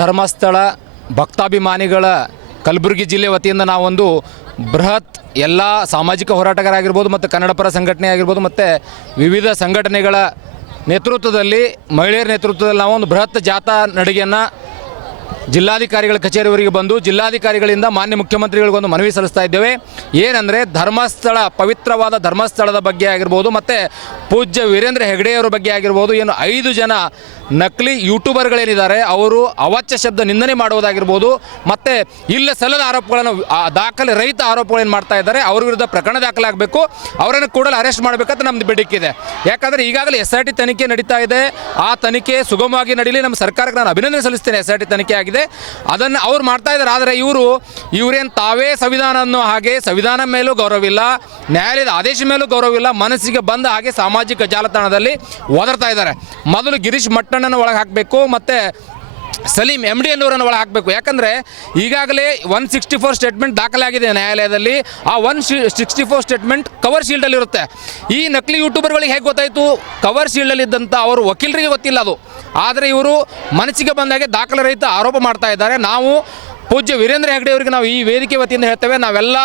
ಧರ್ಮಸ್ಥಳ ಭಕ್ತಾಭಿಮಾನಿಗಳ ಕಲಬುರಗಿ ಜಿಲ್ಲೆ ವತಿಯಿಂದ ನಾವೊಂದು ಬೃಹತ್ ಎಲ್ಲ ಸಾಮಾಜಿಕ ಹೋರಾಟಗಾರರಾಗಿರ್ಬೋದು ಮತ್ತು ಕನ್ನಡಪರ ಸಂಘಟನೆ ಆಗಿರ್ಬೋದು ಮತ್ತು ವಿವಿಧ ಸಂಘಟನೆಗಳ ನೇತೃತ್ವದಲ್ಲಿ ಮಹಿಳೆಯರ ನೇತೃತ್ವದಲ್ಲಿ ನಾವೊಂದು ಬೃಹತ್ ಜಾಥಾ ನಡಿಗೆಯನ್ನು ಜಿಲ್ಲಾಧಿಕಾರಿಗಳ ಕಚೇರಿವರೆಗೆ ಬಂದು ಜಿಲ್ಲಾಧಿಕಾರಿಗಳಿಂದ ಮಾನ್ಯ ಮುಖ್ಯಮಂತ್ರಿಗಳಿಗೊಂದು ಮನವಿ ಸಲ್ಲಿಸ್ತಾ ಇದ್ದೇವೆ. ಏನಂದರೆ ಧರ್ಮಸ್ಥಳ, ಪವಿತ್ರವಾದ ಧರ್ಮಸ್ಥಳದ ಬಗ್ಗೆ ಆಗಿರ್ಬೋದು ಮತ್ತು ಪೂಜ್ಯ ವೀರೇಂದ್ರ ಹೆಗ್ಗಡೆಯವರ ಬಗ್ಗೆ ಆಗಿರ್ಬೋದು, ಏನು 5 ಜನ ನಕಲಿ ಯೂಟ್ಯೂಬರ್ಗಳೇನಿದ್ದಾರೆ ಅವರು ಅವಾಚ್ಯ ಶಬ್ದ ನಿಂದನೆ ಮಾಡುವುದಾಗಿರ್ಬೋದು ಮತ್ತು ಇಲ್ಲ ಸಲ್ಲದ ಆರೋಪಗಳನ್ನು ದಾಖಲೆ ರಹಿತ ಆರೋಪಗಳೇನು ಮಾಡ್ತಾ ಇದ್ದಾರೆ ಅವ್ರ ವಿರುದ್ಧ ಪ್ರಕರಣ ದಾಖಲಾಗಬೇಕು, ಅವರನ್ನು ಕೂಡಲೇ ಅರೆಸ್ಟ್ ಮಾಡಬೇಕಂತ ನಮ್ಮದು ಬೇಡಿಕೆ. ಯಾಕಂದರೆ ಈಗಾಗಲೇ SIT ತನಿಖೆ ನಡೀತಾ ಇದೆ. ಆ ತನಿಖೆ ಸುಗಮವಾಗಿ ನಡೀಲಿ. ನಮ್ಮ ಸರ್ಕಾರಕ್ಕೆ ನಾನು ಅಭಿನಂದನೆ ಸಲ್ಲಿಸ್ತೇನೆ. SIT ತನಿಖೆ ಆಗಿದೆ, ಅದನ್ನು ಅವ್ರು ಮಾಡ್ತಾ ಇದ್ದಾರೆ. ಆದರೆ ಇವರೇನು ತಾವೇ ಸಂವಿಧಾನ ಅನ್ನೋ ಹಾಗೆ ಸಂವಿಧಾನ ಮೇಲೂ ಗೌರವವಿಲ್ಲ, ನ್ಯಾಯಾಲಯದ ಆದೇಶ ಮೇಲೂ ಗೌರವವಿಲ್ಲ, ಮನಸ್ಸಿಗೆ ಬಂದ ಹಾಗೆ ಸಾಮಾಜಿಕ ಜಾಲತಾಣದಲ್ಲಿ ಓದರ್ತಾ ಇದ್ದಾರೆ. ಮೊದಲು ಗಿರೀಶ್ ಮಟ್ಟಣ್ಣನ ಒಳಗೆ ಹಾಕಬೇಕು ಮತ್ತು ಸಲೀಂ MD ಅನ್ನೋರನ್ನು ಒಳಗೆ ಹಾಕಬೇಕು. ಯಾಕಂದರೆ ಈಗಾಗಲೇ 164 ಸ್ಟೇಟ್ಮೆಂಟ್ ದಾಖಲಾಗಿದೆ ನ್ಯಾಯಾಲಯದಲ್ಲಿ. ಆ 164 ಸ್ಟೇಟ್ಮೆಂಟ್ ಕವರ್ ಶೀಲ್ಡಲ್ಲಿರುತ್ತೆ. ಈ ನಕಲಿ ಯೂಟ್ಯೂಬರ್ಗಳಿಗೆ ಹೇಗೆ ಗೊತ್ತಾಯಿತು? ಕವರ್ ಶೀಲ್ಡಲ್ಲಿದ್ದಂಥ ಅವರು ವಕೀಲರಿಗೆ ಗೊತ್ತಿಲ್ಲ ಅದು. ಆದರೆ ಇವರು ಮನಸ್ಸಿಗೆ ಬಂದಾಗೆ ದಾಖಲೆ ರಹಿತ ಆರೋಪ ಮಾಡ್ತಾ ಇದ್ದಾರೆ. ನಾವು ಪೂಜ್ಯ ವೀರೇಂದ್ರ ಹೆಗ್ಗಡೆ ಅವರಿಗೆ ನಾವು ಈ ವೇದಿಕೆ ವತಿಯಿಂದ ಹೇಳ್ತೇವೆ, ನಾವೆಲ್ಲ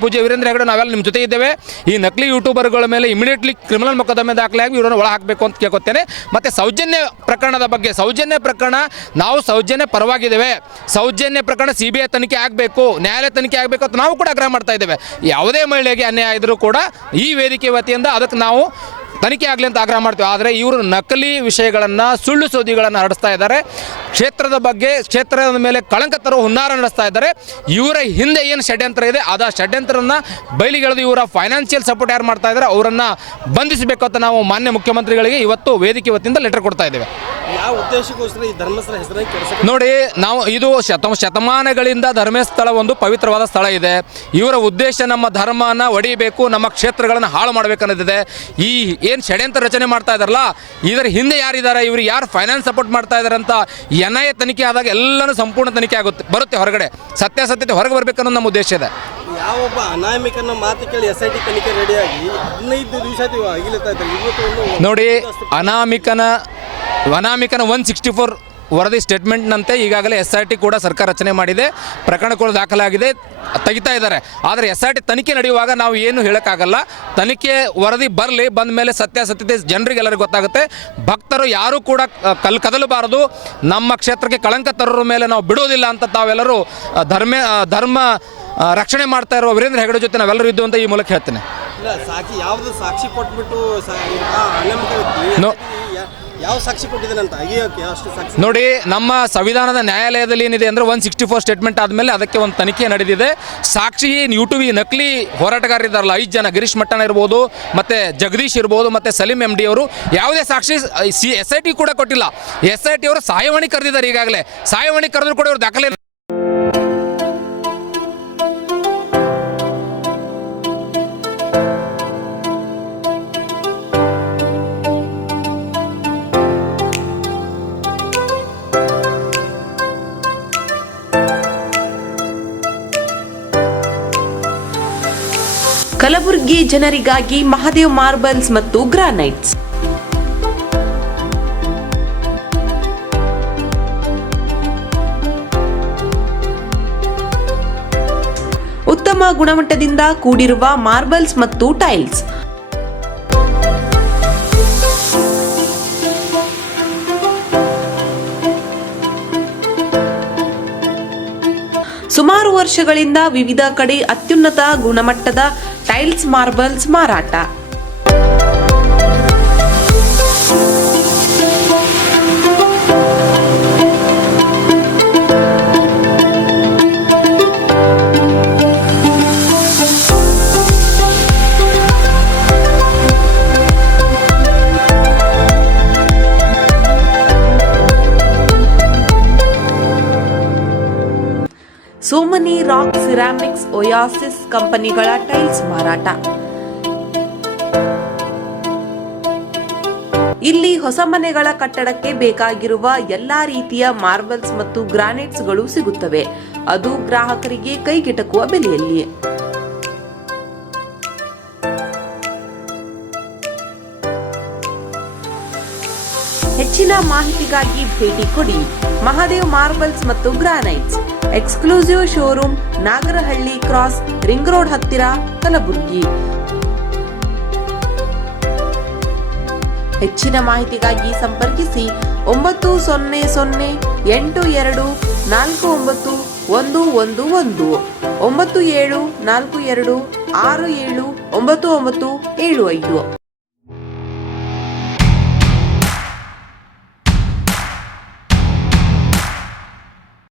ಪೂಜ್ಯ ವೀರೇಂದ್ರ ಹೆಗ್ಗಡೆ ನಾವೆಲ್ಲ ನಿಮ್ಮ ಜೊತೆ ಇದ್ದೇವೆ. ಈ ನಕಲಿ ಯೂಟ್ಯೂಬರ್ಗಳ ಮೇಲೆ ಇಮಿಡಿಯೇಟ್ಲಿ ಕ್ರಿಮಿನಲ್ ಮೊಕದ್ದಮೆ ದಾಖಲೆಯಾಗಿ ಇವರನ್ನು ಒಳ ಹಾಕಬೇಕು ಅಂತ ಕೇಳ್ಕೊತೇನೆ. ಮತ್ತು ಸೌಜನ್ಯ ಪ್ರಕರಣದ ಬಗ್ಗೆ, ಸೌಜನ್ಯ ಪ್ರಕರಣ ನಾವು ಸೌಜನ್ಯ ಪರವಾಗಿದ್ದೇವೆ. ಸೌಜನ್ಯ ಪ್ರಕರಣ CBI ತನಿಖೆ ಆಗಬೇಕು, ನ್ಯಾಯಾಲಯ ತನಿಖೆ ಆಗಬೇಕು ಅಂತ ನಾವು ಕೂಡ ಆಗ್ರಹ ಮಾಡ್ತಾ ಇದ್ದೇವೆ. ಯಾವುದೇ ಮಹಿಳೆಗೆ ಅನ್ಯಾಯ ಇದ್ದರೂ ಕೂಡ ಈ ವೇದಿಕೆ ವತಿಯಿಂದ ಅದಕ್ಕೆ ನಾವು ತನಿಖೆ ಆಗಲಿ ಅಂತ ಆಗ್ರಹ ಮಾಡ್ತೀವಿ. ಆದರೆ ಇವರು ನಕಲಿ ವಿಷಯಗಳನ್ನು, ಸುಳ್ಳು ಸುದ್ದಿಗಳನ್ನು ಹರಡಿಸ್ತಾ ಇದ್ದಾರೆ. ಕ್ಷೇತ್ರದ ಬಗ್ಗೆ, ಕ್ಷೇತ್ರದ ಮೇಲೆ ಕಳಂಕ ತರುವ ಹುನ್ನಾರ ನಡೆಸ್ತಾ ಇದ್ದಾರೆ. ಇವರ ಹಿಂದೆ ಏನು ಷಡ್ಯಂತ್ರ ಇದೆ ಆ ಷಡ್ಯಂತ್ರವನ್ನು ಬಯಲಿಗೆಳೆದು ಇವರ ಫೈನಾನ್ಷಿಯಲ್ ಸಪೋರ್ಟ್ ಯಾರು ಮಾಡ್ತಾ ಇದ್ದಾರೆ ಅವರನ್ನು ಬಂಧಿಸಬೇಕು ಅಂತ ನಾವು ಮಾನ್ಯ ಮುಖ್ಯಮಂತ್ರಿಗಳಿಗೆ ಇವತ್ತು ವೇದಿಕೆ ವತಿಯಿಂದ ಲೆಟರ್ ಕೊಡ್ತಾ ಇದ್ದೇವೆ. ಯಾವ ಉದ್ದೇಶಕ್ಕೋಸ್ಕರ ಈ ಧರ್ಮಸ್ಥಳ ಹೆಸರನ್ನು ನೋಡಿ, ನಾವು ಇದು ಶತಮಾನಗಳಿಂದ ಧರ್ಮಸ್ಥಳ ಒಂದು ಪವಿತ್ರವಾದ ಸ್ಥಳ ಇದೆ. ಇವರ ಉದ್ದೇಶ ನಮ್ಮ ಧರ್ಮನ ಒಡೆಯಬೇಕು, ನಮ್ಮ ಕ್ಷೇತ್ರಗಳನ್ನು ಹಾಳು ಮಾಡಬೇಕನ್ನೋದಿದೆ. ಈ ಏನು ಷಡ್ಯಂತ್ರ ರಚನೆ ಮಾಡ್ತಾ ಇದ್ದಾರಲ್ಲ, ಇದರ ಹಿಂದೆ ಯಾರಿದ್ದಾರೆ, ಇವ್ರಿಗೆ ಯಾರು ಫೈನಾನ್ಸ್ ಸಪೋರ್ಟ್ ಮಾಡ್ತಾ ಇದ್ದಾರೆ ಅಂತ NIA ತನಿಖೆ ಆದಾಗ ಎಲ್ಲನೂ ಸಂಪೂರ್ಣ ತನಿಖೆ ಬರುತ್ತೆ ಹೊರಗಡೆ, ಸತ್ಯಾಸತ್ಯತೆ ಹೊರಗೆ ಬರಬೇಕನ್ನೋದು ನಮ್ಮ ಉದ್ದೇಶ ಇದೆ. ಯಾವೊಬ್ಬ ಅನಾಮಿಕನ ಮಾತು ಕೇಳಿ SIT ತನಿಖೆ ರೆಡಿಯಾಗಿ 15 ದಿವಸ ಆಗಿಲ್ತಾ ಇದ್ದಾರೆ. ನೋಡಿ, ಅನಾಮಿಕನ 164 ವರದಿ ಸ್ಟೇಟ್ಮೆಂಟ್ನಂತೆ ಈಗಾಗಲೇ SIT ಕೂಡ ಸರ್ಕಾರ ರಚನೆ ಮಾಡಿದೆ. ಪ್ರಕರಣಗಳು ದಾಖಲಾಗಿದೆ, ತೆಗಿತಾ ಇದ್ದಾರೆ. ಆದರೆ SIT ತನಿಖೆ ನಡೆಯುವಾಗ ನಾವು ಏನು ಹೇಳೋಕ್ಕಾಗಲ್ಲ. ತನಿಖೆ ವರದಿ ಬಂದ ಮೇಲೆ ಸತ್ಯಾಸತ್ಯತೆ ಜನರಿಗೆಲ್ಲರಿಗೂ ಗೊತ್ತಾಗುತ್ತೆ. ಭಕ್ತರು ಯಾರೂ ಕೂಡ ಕದಲಬಾರದು. ನಮ್ಮ ಕ್ಷೇತ್ರಕ್ಕೆ ಕಳಂಕ ತರೋರ ಮೇಲೆ ನಾವು ಬಿಡೋದಿಲ್ಲ ಅಂತ ತಾವೆಲ್ಲರೂ ಧರ್ಮ ರಕ್ಷಣೆ ಮಾಡ್ತಾ ಇರುವ ವೀರೇಂದ್ರ ಹೆಗ್ಗಡೆ ಜೊತೆ ನಾವೆಲ್ಲರೂ ಇದ್ದು ಅಂತ ಈ ಮೂಲಕ ಹೇಳ್ತೇನೆ. ಸಾಕ್ಷಿ ಕೊಟ್ಬಿಟ್ಟು ಯಾವ ಸಾಕ್ಷಿ ಕೊಟ್ಟಿದ್ದಾನಂತ ಅಷ್ಟು ಸಾಕ್ಷಿ ನೋಡಿ, ನಮ್ಮ ಸಂವಿಧಾನದ ನ್ಯಾಯಾಲಯದಲ್ಲಿ ಏನಿದೆ ಅಂದರೆ 164 ಸ್ಟೇಟ್ಮೆಂಟ್ ಆದಮೇಲೆ ಅದಕ್ಕೆ ಒಂದು ತನಿಖೆ ನಡೆದಿದೆ. ಸಾಕ್ಷಿ ಯೂಟ್ಯೂಬ್ ನಕಲಿ ಹೋರಾಟಗಾರರಿದ್ದಾರಲ್ಲ 5 ಜನ, ಗಿರೀಶ್ ಮಟ್ಟಣ್ಣ ಇರ್ಬೋದು ಮತ್ತು ಜಗದೀಶ್ ಇರ್ಬೋದು ಮತ್ತು ಸಲೀಂ MD ಅವರು ಯಾವುದೇ ಸಾಕ್ಷಿ SIT ಕೂಡ ಕೊಟ್ಟಿಲ್ಲ. SIT ಅವರು ಸಹಾಯವಾಣಿ ಕರೆದಿದ್ದಾರೆ. ಈಗಾಗಲೇ ಸಹಾಯವಾಣಿ ಕರೆದ್ರು ಕೂಡ ಇವರು ದಾಖಲೆ. ಕಲಬುರಗಿ ಜನರಿಗಾಗಿ ಮಹಾದೇವ್ ಮಾರ್ಬಲ್ಸ್ ಮತ್ತು ಗ್ರಾನೈಟ್ಸ್. ಉತ್ತಮ ಗುಣಮಟ್ಟದಿಂದ ಕೂಡಿರುವ ಮಾರ್ಬಲ್ಸ್ ಮತ್ತು ಟೈಲ್ಸ್. ಸುಮಾರು ವರ್ಷಗಳಿಂದ ವಿವಿಧ ಕಡೆ ಅತ್ಯುನ್ನತ ಗುಣಮಟ್ಟದ ಟೈಲ್ಸ್, ಮಾರ್ಬಲ್ಸ್ ಮಾರಾಟ. ಸೋಮನಿ ರಾಕ್, ಸಿರಾಮಿಕ್ಸ್, ಒಯಾಸಿಸ್ ಕಂಪನಿಗಳ ಟೈಲ್ಸ್ ಮಾರಾಟ. ಇಲ್ಲಿ ಹೊಸ ಮನೆಗಳ ಕಟ್ಟಡಕ್ಕೆ ಬೇಕಾಗಿರುವ ಎಲ್ಲಾ ರೀತಿಯ ಮಾರ್ಬಲ್ಸ್ ಮತ್ತು ಗ್ರಾನೈಟ್ಸ್ಗಳು ಸಿಗುತ್ತವೆ, ಅದು ಗ್ರಾಹಕರಿಗೆ ಕೈಗೆಟಕುವ ಬೆಲೆಯಲ್ಲಿ. ಹೆಚ್ಚಿನ ಮಾಹಿತಿಗಾಗಿ ಭೇಟಿ ಕೊಡಿ ಮಹಾದೇವ್ ಮಾರ್ಬಲ್ಸ್ ಮತ್ತು granites, exclusive showroom, Nagarahalli cross, ring road ಹತ್ತಿರ, ಕಲಬುರಗಿ. ಹೆಚ್ಚಿನ ಮಾಹಿತಿಗಾಗಿ ಸಂಪರ್ಕಿಸಿ 9008249111 9742679975.